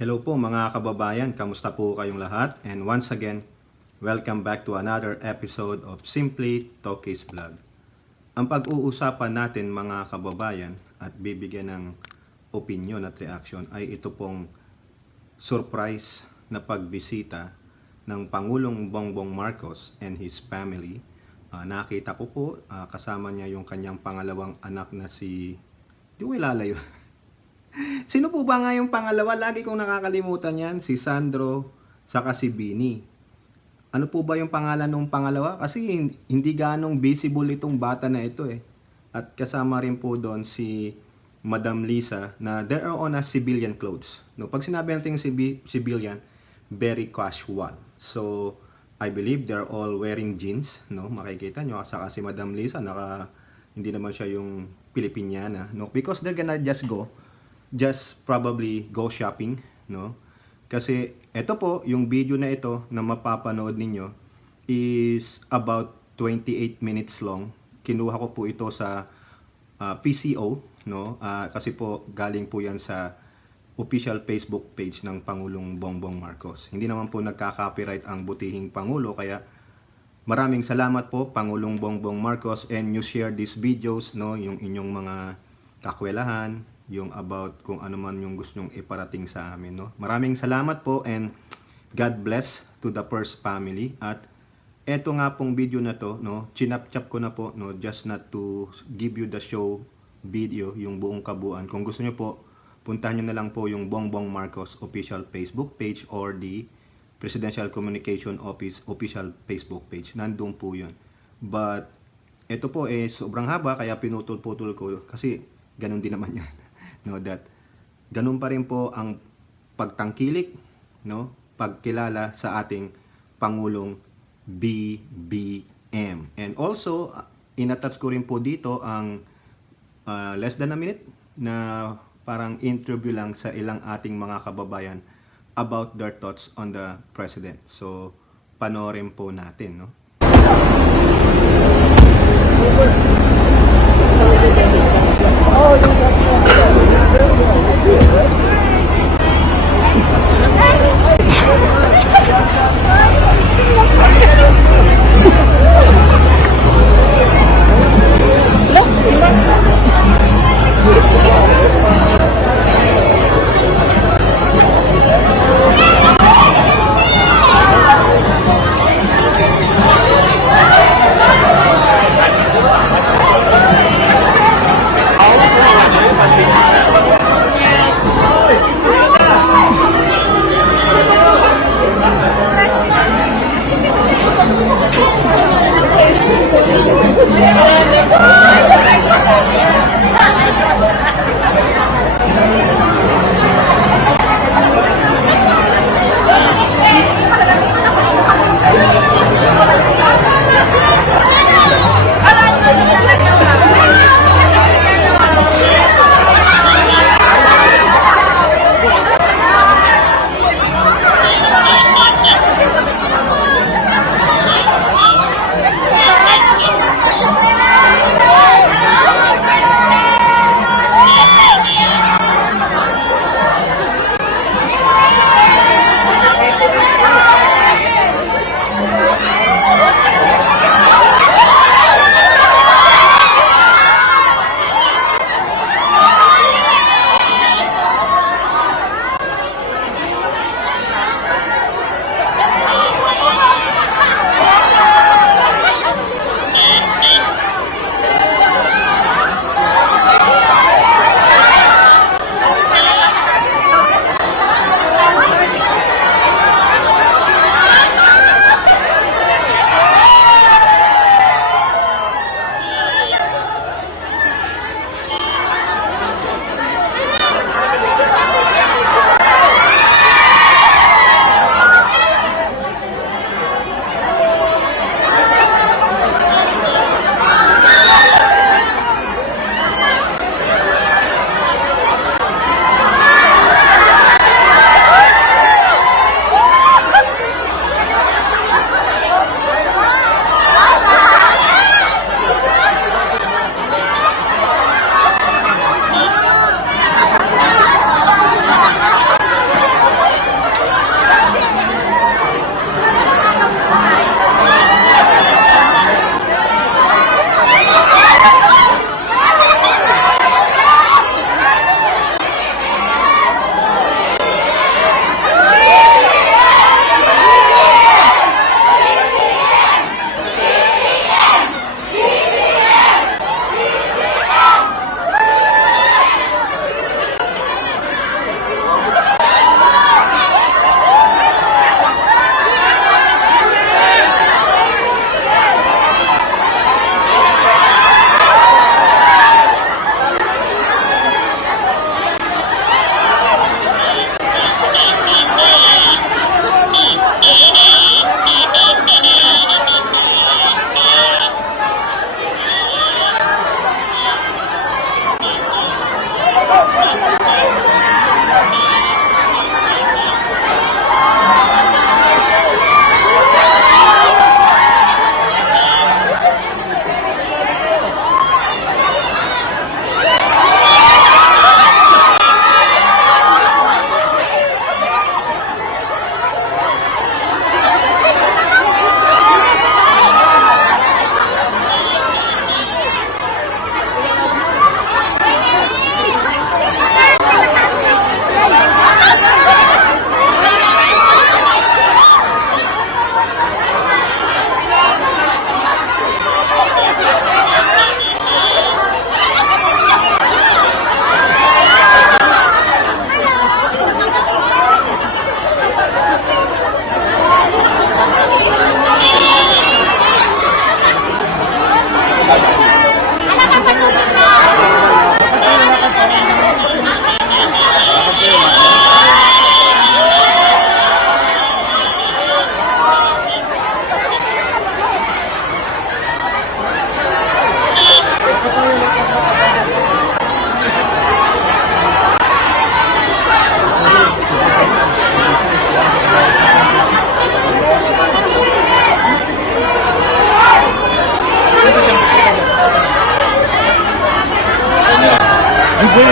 Hello po mga kababayan, kamusta po kayong lahat? And once again, welcome back to another episode of Simply Talkies Vlog. Ang pag-uusapan natin mga kababayan at bibigyan ng opinion at reaction ay ito pong surprise na pagbisita ng Pangulong Bongbong Marcos and his family. Nakita ko po, kasama niya yung kanyang pangalawang anak na si... Di ko ilalayo. Sino po ba nga yung pangalawa? Lagi kong nakakalimutan yan. Si Sandro, saka si Bini. Ano po ba yung pangalan ng pangalawa? Kasi hindi ganong visible itong bata na ito eh. At kasama rin po doon si Madam Lisa na they are on a civilian clothes. No, pag sinabi natin civilian, very casual. So, I believe they're all wearing jeans. No, makikita nyo. Saka si Madam Lisa, hindi naman siya yung Pilipiniana. No, because they're gonna just probably go shopping, no? Kasi ito po, yung video na ito na mapapanood ninyo is about 28 minutes long. Kinuha ko po ito sa PCO, no? Kasi po galing po yan sa official Facebook page ng Pangulong Bongbong Marcos. Hindi naman po nagka-copyright ang butihing Pangulo, kaya maraming salamat po Pangulong Bongbong Marcos, and you share these videos, no? Yung inyong mga kakwelahan, yung about kung ano man yung gusto nyong iparating sa amin, no? Maraming salamat po and God bless to the first family. At eto nga pong video na to, no, chinap-chap ko na po, no, just not to give you the show video, yung buong kabuuan. Kung gusto nyo po, puntahan nyo na lang po yung Bongbong Marcos official Facebook page or the Presidential Communication Office official Facebook page. Nandun po yun. But eto po sobrang haba, kaya pinutol-putol ko kasi ganun din naman yan. No, that ganun pa rin po ang pagtangkilik, no, pagkilala sa ating Pangulong BBM. And also, inattach ko rin po dito ang less than a minute na parang interview lang sa ilang ating mga kababayan about their thoughts on the President. So, panoorin po natin, no?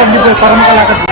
hindi po, para makalakad.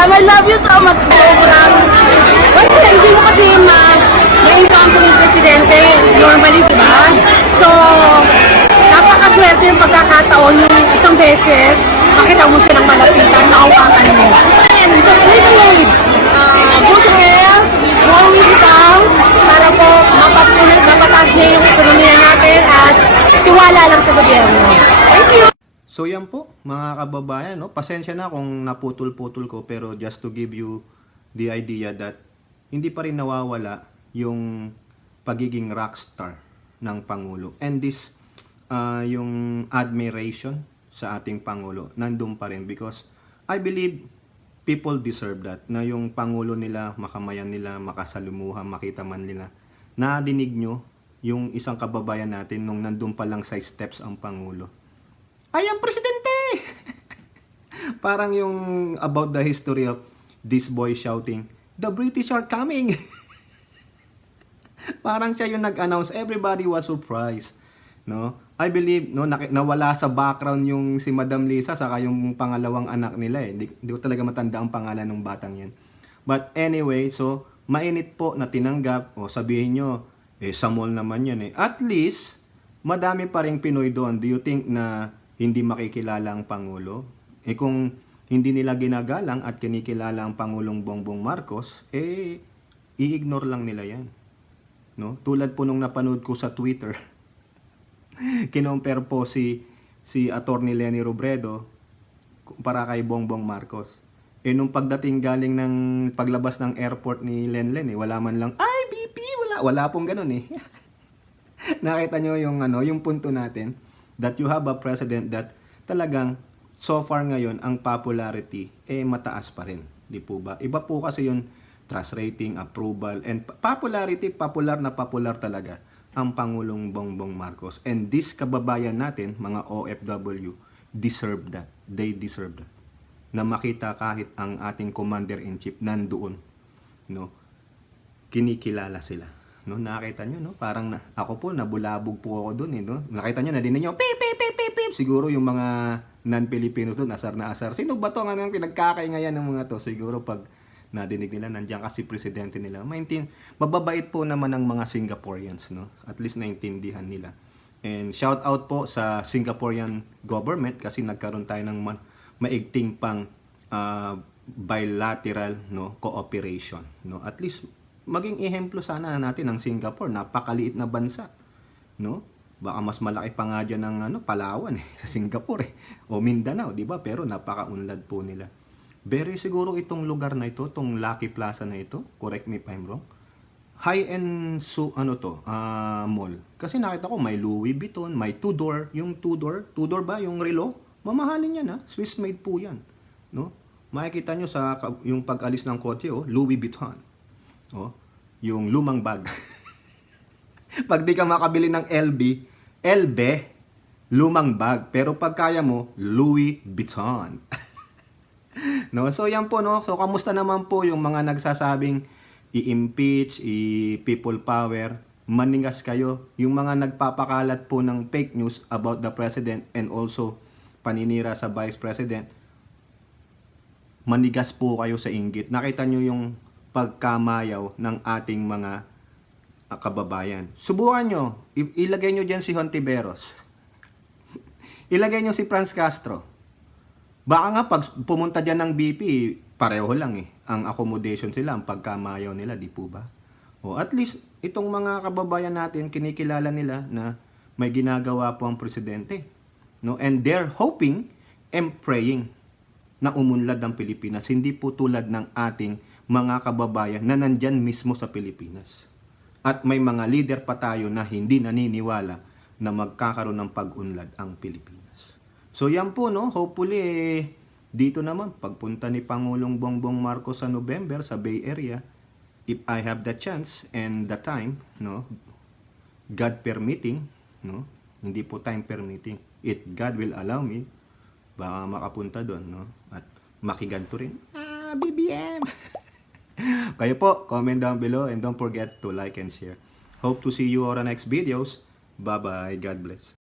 I love you so much. Sobrang, well, hindi mo kasi ma-encounter yung presidente normally, di ba? So, napakaswerte yung pagkakataon yung isang beses, makita mo siya ng malapitan, nakawakan mo. So, please, good health, more wisdom, para po mapataas niya yung ekonomiya natin at tiwala lang sa gobyerno. Thank you! So yan po mga kababayan, no? Pasensya na kung naputol-putol ko, pero just to give you the idea that hindi pa rin nawawala yung pagiging rockstar ng Pangulo. And this, yung admiration sa ating Pangulo, nandun pa rin because I believe people deserve that. Na yung Pangulo nila, makamayan nila, makasalumuha, makita man nila. Nadinig nyo yung isang kababayan natin nung nandun pa lang sa steps ang Pangulo. I am presidente! Parang yung about the history of this boy shouting, the British are coming! Parang siya yung nag-announce, everybody was surprised. No? I believe no, nawala sa background yung si Madam Lisa saka yung pangalawang anak nila eh. Di ko talaga matanda ang pangalan ng batang yan. But anyway, so mainit po na tinanggap o sabihin nyo, sa mall naman yan eh. At least, madami pa ring Pinoy doon. Do you think na hindi makikilala ang Pangulo? Kung hindi nila ginagalang at kinikilala ang Pangulong Bongbong Marcos, i-ignore lang nila yan. No? Tulad po nung napanood ko sa Twitter, kinompare po si Attorney Leni Robredo para kay Bongbong Marcos. Nung pagdating galing ng paglabas ng airport ni Lenlen, wala man lang, ay BP, wala pong ganun eh. Nakita nyo yung punto natin, that you have a president that talagang so far ngayon ang popularity mataas pa rin, di po ba? Iba po kasi yung trust rating, approval, and popularity, popular talaga ang Pangulong Bongbong Marcos. And this kababayan natin, mga OFW, deserve that. They deserve that. Na makita kahit ang ating commander-in-chief nandoon, no? Kinikilala sila. No, nakita nyo, no? Parang ako po, nabulabog po ako doon, no? Nakita nyo, nadinig nyo, pip, pip, pip, pip, pip. Siguro yung mga non-Filipinos doon, asar na asar. Sino ba to? Anong pinagkakaingayan ng mga to? Siguro pag nadinig nila, nandiyan kasi presidente nila. Mababait po naman ang mga Singaporeans, no? At least naintindihan nila. And shout out po sa Singaporean government kasi nagkaroon tayo ng maigting pang bilateral, no, cooperation, no? At least maging ehemplo sana natin ng Singapore, napakaliit na bansa, no? Baka mas malaki pa nga dyan ng Palawan sa Singapore o Mindanao, di ba? Pero napakaunlad po nila. Very siguro itong lugar na ito, itong Lucky Plaza na ito, correct me if I'm wrong, high-end mall. Kasi nakita ko may Louis Vuitton, may Tudor, yung Tudor ba, yung relo? Mamahalin yan Swiss made po yan, no? Makikita nyo sa yung pag-alis ng kotse, Louis Vuitton. Yung lumang bag. Pag di ka makabili ng LB, lumang bag. Pero pag kaya mo, Louis Vuitton. No? So yan po, no? So kamusta naman po yung mga nagsasabing i-impeach, i-people power, maningas kayo. Yung mga nagpapakalat po ng fake news about the president and also paninira sa vice president, manigas po kayo sa inggit. Nakita nyo yung pagkamayaw ng ating mga kababayan. Subukan nyo, ilagay nyo dyan si Hontiveros. Ilagay nyo si Franz Castro. Baka nga pag pumunta dyan ng BP, pareho lang ang accommodation sila, ang pagkamayaw nila, di po ba? O at least, itong mga kababayan natin, kinikilala nila na may ginagawa po ang presidente. No? And they're hoping and praying na umunlad ang Pilipinas. Hindi po tulad ng ating mga kababayan na nandyan mismo sa Pilipinas. At may mga leader pa tayo na hindi naniniwala na magkakaroon ng pag-unlad ang Pilipinas. So yan po, no? Hopefully, dito naman, pagpunta ni Pangulong Bongbong Marcos sa November sa Bay Area, if I have the chance and the time, no? God permitting, no? Hindi po time permitting. If God will allow me, baka makapunta doon, no? At makiganto rin. BBM! Kayo po, comment down below and don't forget to like and share. Hope to see you on the next videos. Bye-bye. God bless.